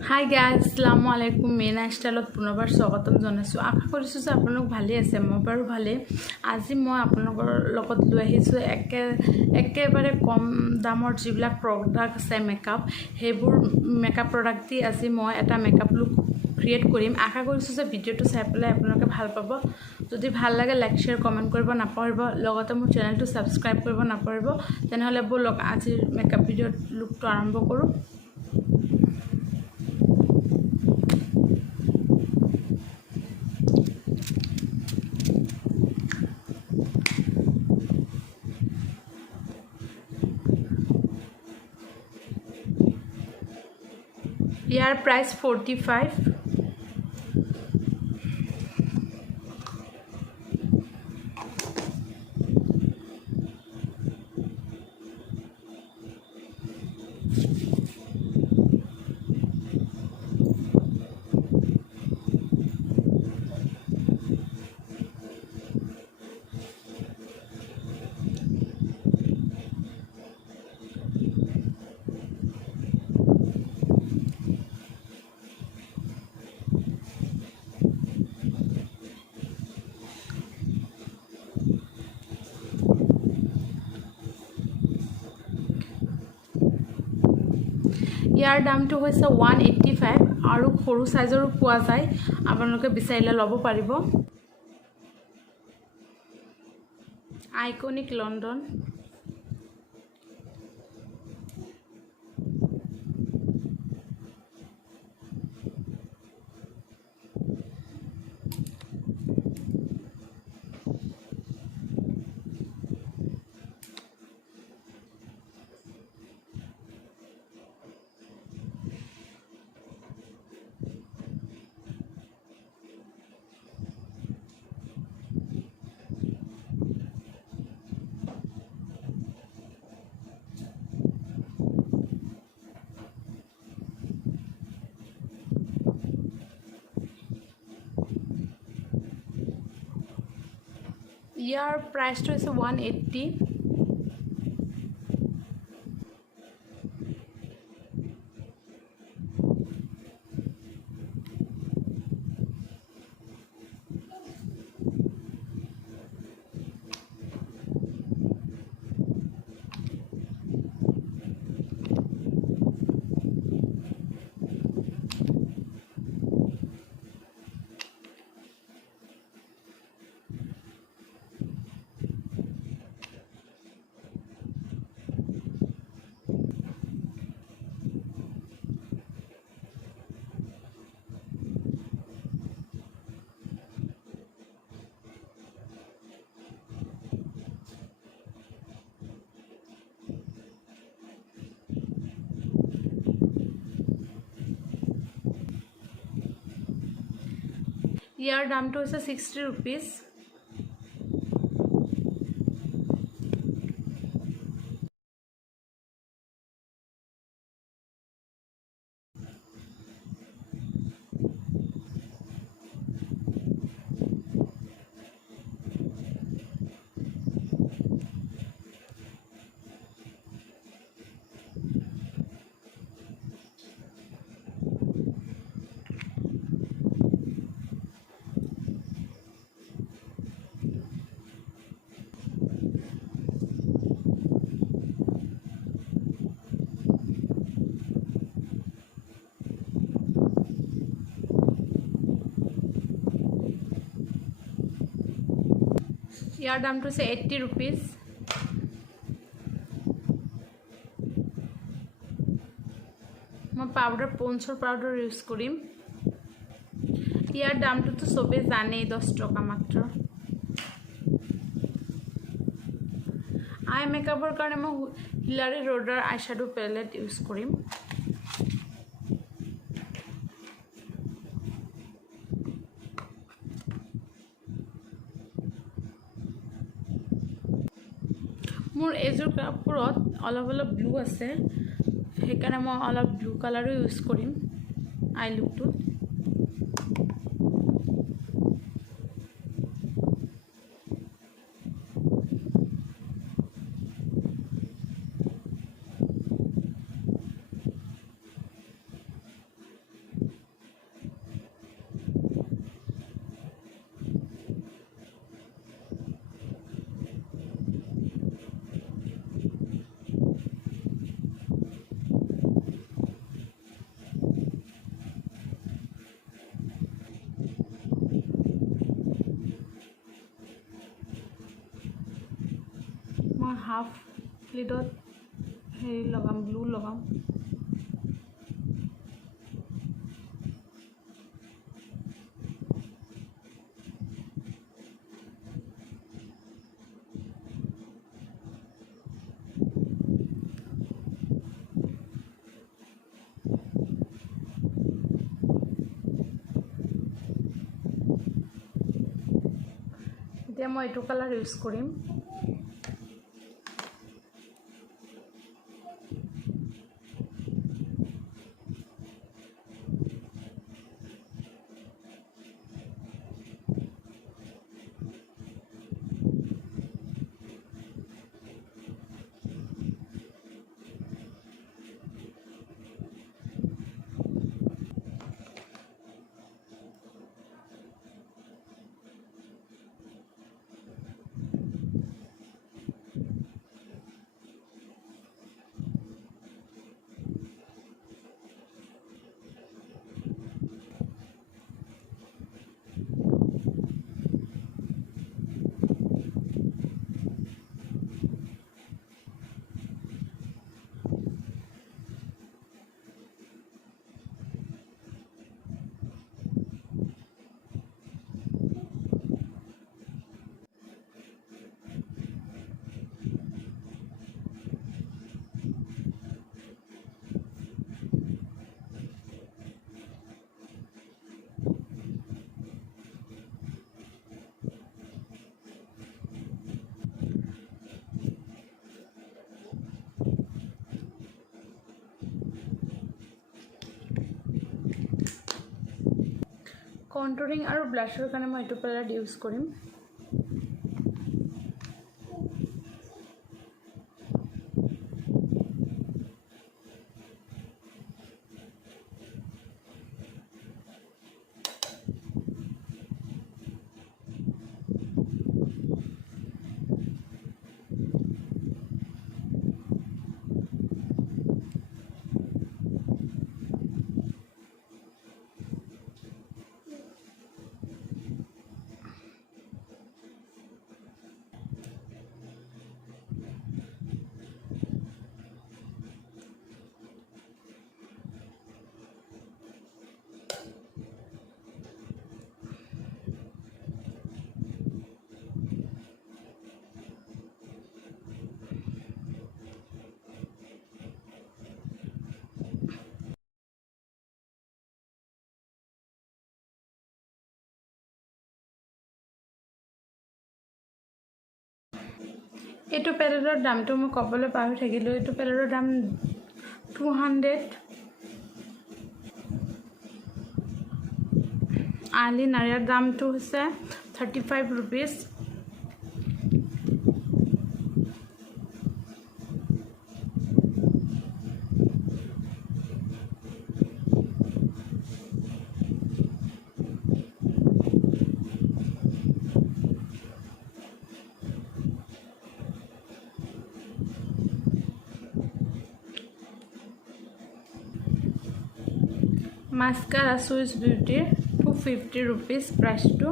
Hi guys, আসসালামু আলাইকুম। মেৰিনা ষ্টাইলত পুনৰবাৰ স্বাগতম জনাইছোঁ। আশা কৰিছোঁ যে আপোনালোক ভালেই আছে। মই বাৰু ভালেই। আজি মই আপোনালোকৰ লগত লৈ আহিছোঁ একেবাৰে কম দামৰ যিবিলাক প্ৰডাক্ট আছে মেকআপ, সেইবোৰ মেকআপ প্ৰডাক্ট দি আজি মই এটা মেকআপ লুক ক্ৰিয়েট কৰিম। আশা কৰিছোঁ যে ভিডিঅ'টো চাই পেলাই আপোনালোকে ভাল পাব। যদি ভাল লাগে লাইক শ্বেয়াৰ কমেণ্ট কৰিব নাপাহৰিব, লগতে মোৰ চেনেলটো ছাবস্ক্ৰাইব কৰিব নাপাহৰিব। তেনেহ'লে ব'লক আজিৰ মেকআপ ভিডিঅ'ৰ লুকটো আৰম্ভ কৰোঁ। ইয়াৰ প্ৰাইচ 45। ইয়াৰ দামটো হৈছে 185 আৰু সৰু সাইজৰো পোৱা যায়। আপোনালোকে বিচাৰিলে ল'ব পাৰিব। Iconic London. ইয়াৰ প্ৰাইচটো হৈছে 180। ইয়াৰ দামটো হৈছে 60 rupees। ইয়াৰ দামটো হৈছে 80 rupees। মই পাউডাৰ পঞ্চৰ পাউডাৰ ইউজ কৰিম। ইয়াৰ দামটোতো চবেই জানেই, 10 টকা মাত্ৰ। আই মেকআপৰ কাৰণে মই হিলাৰী ৰ'ডাৰ আই শ্যাডো পেলেট ইউজ কৰিম। মোৰ এযোৰ কাপোৰত অলপ ব্লু আছে, সেইকাৰণে মই অলপ ব্লু কালাৰো ইউজ কৰিম আই লুকটোত। হাফ লিডত হেৰি লগাম, ব্লু লগাম। এতিয়া মই এইটো কালাৰ ইউজ কৰিম। কণ্টুৰিং আৰু ব্লাছৰ কাৰণে মই এইটো পেলেট ইউজ কৰিম। এইটো পেলেটৰ দামটো মই ক'বলৈ পাহৰি থাকিলোঁ। এইটো পেলেটৰ দাম 200। আলি নাৰিয়াৰ দামটো হৈছে 35 rupees। Mascara Swiss Beauty 250 rupees price to।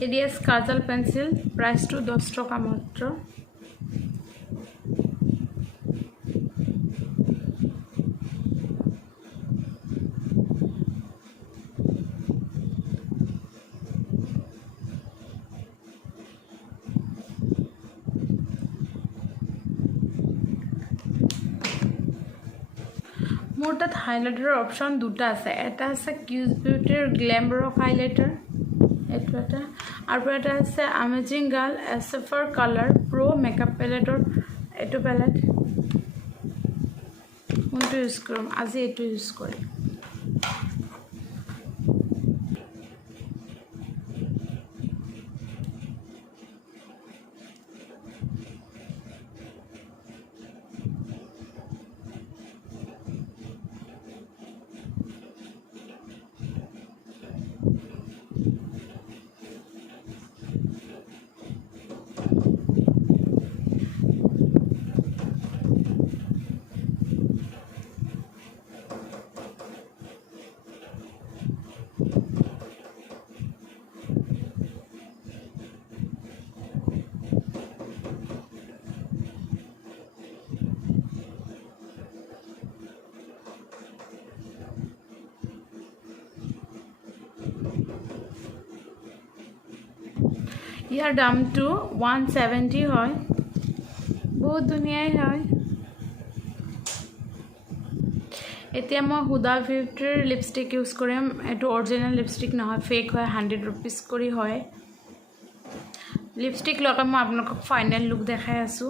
Rs Kajal pencil price to 10 টাকা মাত্র। মোৰ তাত হাইলাইটাৰৰ অপশ্যন দুটা আছে। এটা আছে কিউজ বিউটিৰ গ্লেম ৰক হাইলাইটাৰ, এইটো এটা, আৰু এটা আছে আমেজিং গাৰ্ল এছএফৰ কালাৰ প্ৰ' মেকআপ পেলেটৰ এইটো পেলেট। কোনটো ইউজ কৰিম? আজি এইটো ইউজ কৰিম। ইয়াৰ দামটো 170 হয় বহুত ধুনীয়াই হয় এতিয়া মই হুদা বিউটিৰ লিপষ্টিক ইউজ কৰিম এটো অৰিজিনাল লিপষ্টিক নহয় ফেক হয় 100 रुपीस কৰি হয় লিপষ্টিক লগাই মই আপোনাক ফাইনাল লুক দেখাই আছো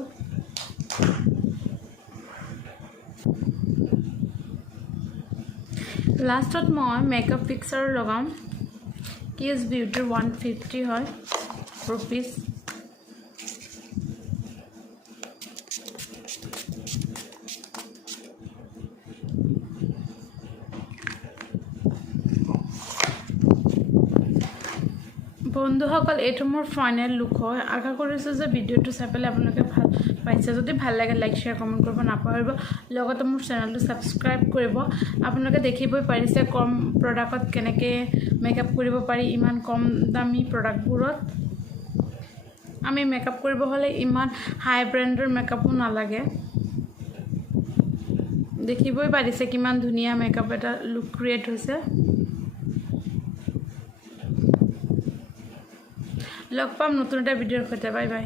লাষ্টত মই মেকআপ ফিক্সাৰ লগাম কিস বিউটিৰ 150 হয় रुपीस বন্ধুসকল এটো মোৰ ফাইনাল লুক হয় আশা কৰিছো যে ভিডিওটো চাই পেলাই আপোনালোকে ভাল পাইছে যদি ভাল লাগে লাইক শেয়াৰ কমেন্ট কৰিব নাপাহৰিব লগতে মোৰ চেনেলটো সাবস্ক্ৰাইব কৰিব আপোনালোকে দেখিবই পাৰিছে কম প্ৰডাক্টত কেনেকৈ মেকআপ কৰিব পাৰি ইমান কম দামী প্ৰডাক্টবোৰত আমি মেকআপ কৰিব হলে ইমান হাই ব্ৰ্যান্ডৰ মেকআপও নালাগে দেখিবই পাৰিছে কিমান ধুনীয়া মেকআপ এটা লুক ক্ৰিয়েট হৈছে লগ পাম নতুন এটা ভিডিওৰ সৈতে বাই বাই